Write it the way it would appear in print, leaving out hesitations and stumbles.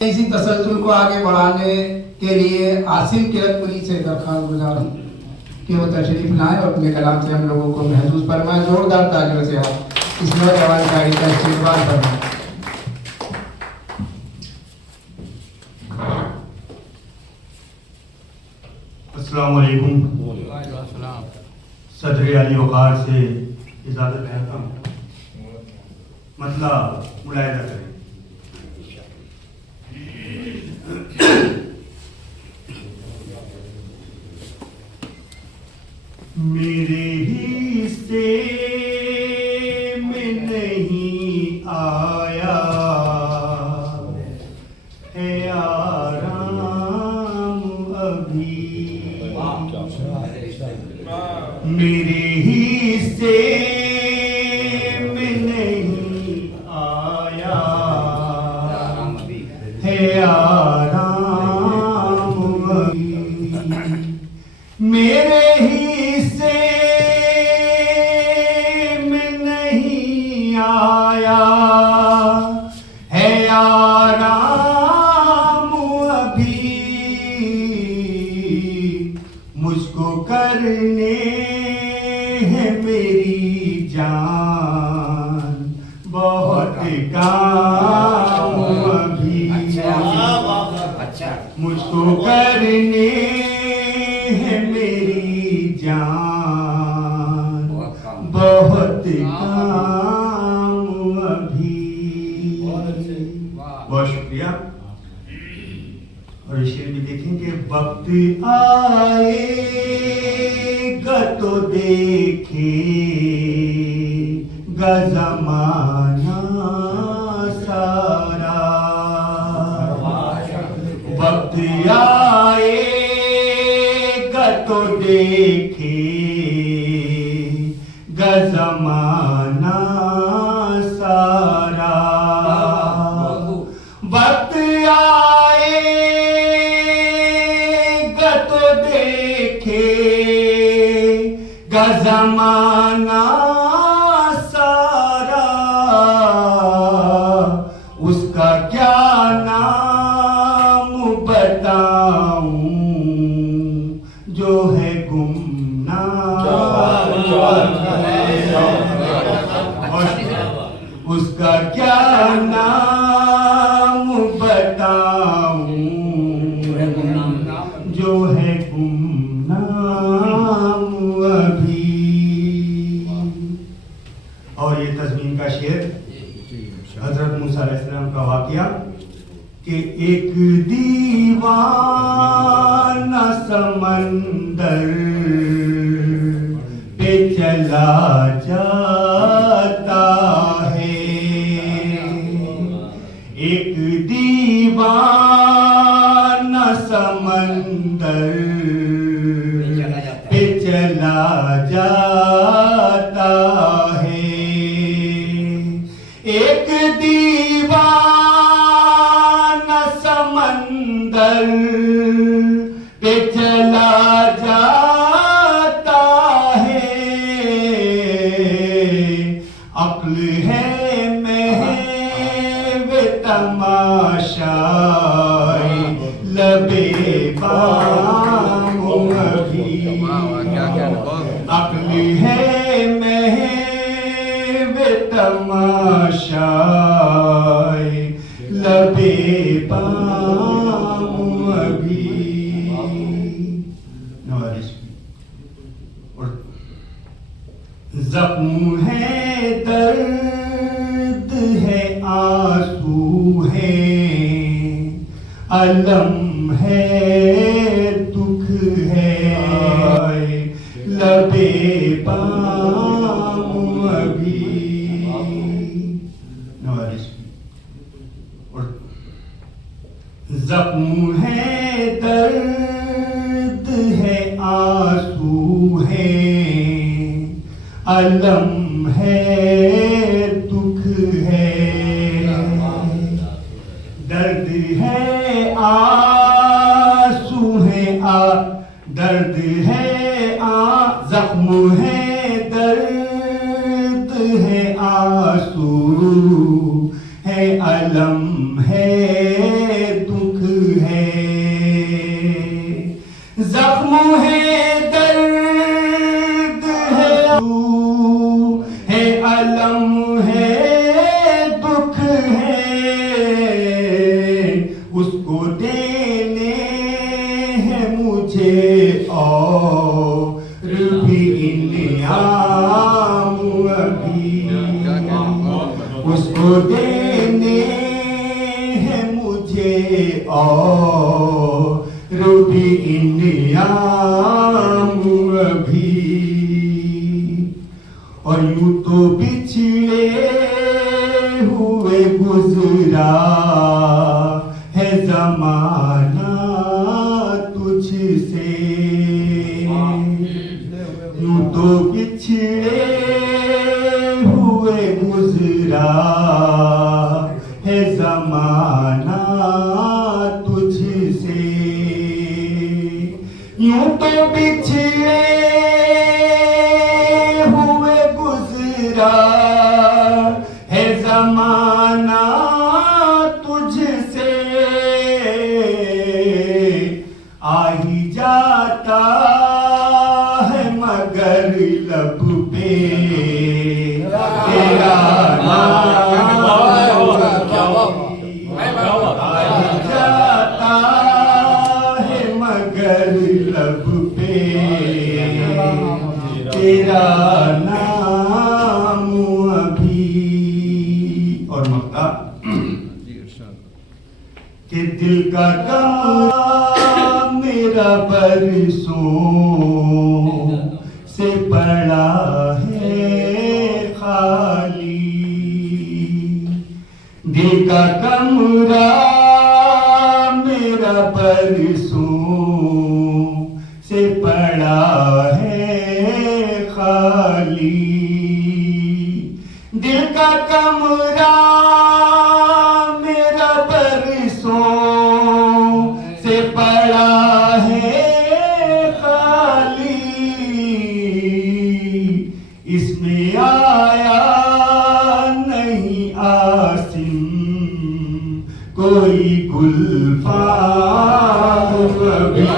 इसी तसलसल को आगे बढ़ाने के लिए आसिम किरतपुरी से दरख्वास्त गुजार हूँ कि वो तशरीफ लाएं और अपने कलाम से हम लोगों को महसूस फरमाएं। जोरदार तालियों से आप इस नौजवान शायरी का इस्तेमाल फरमाएं। अस्सलाम वालेकुम। सदर अली वक़ार से इजाज़त चाहता हूँ। मतलब मुलाहिज़ा करें। मेरे हिस्से में नहीं आया है आराम अभी, मेरे हिस्से में नहीं आया है आराम अभी, मेरे हिस्से में नहीं आया है आराम अभी, मुझको करने है मेरी जान बहुत काम अभी, मुझको करने है मेरी जान बहुत काम अभी। बहुत शुक्रिया। और इस शेर में देखेंगे, वक्त आएगा तो देखेगा ज़माना सारा, वक्त आएगा तो देखेगा ज़माना सारा, वक्त आएगा तो देखेगा ज़माना सारा, उसका क्या नाम बताऊं जो है गुमनाम, उसका क्या नाम बताऊं जो है गुमनाम अभी। और ये तज़मीन का शेर हजरत मूसा अलैहिस्सलाम का वाक़या कि एक दीवाना समंदर पे चला जाता है, एक दीवाना समंदर पे चला जाता है, एक दीवाना समंदर पे चला जाता है, अक्ल है महवे तमाशाए लबे बाम अभी, अक्ल है महवे तमाशाए लबे बाम अभी। ज़ख्म है दर्द है आंसू है, अलम है दुख है लबे बाम अभी। ज़ख्म है दर्द है आंसू है, अलम है दुख है, दर्द है आंसू है दर्द है ज़ख्म है दर्द है आंसू है अलम है मुझे और भी इन आऊं अभी, और यूं तो बिछड़े हुए गुजरा है जमाना तुझसे, यूं तो बिछड़े हुए गुजरा है जमाना तुझसे, यूं तो बिछड़े हुए गुजरा है जमाना तुझसे, आ ही जाता है मगर लब पे तेरा नाम, आ ही जाता है मगर लब पे तेरा नाम अभी। और मक्का कि दिल का काम मेरा बरसों से पड़ा है खाली, दिल का कमरा मेरा बरसों से पड़ा है खाली, दिल का कमरा मेरा बरसों से पड़ा है खाली, इसमें आया नहीं आसिम कोई गुलफाम अभी।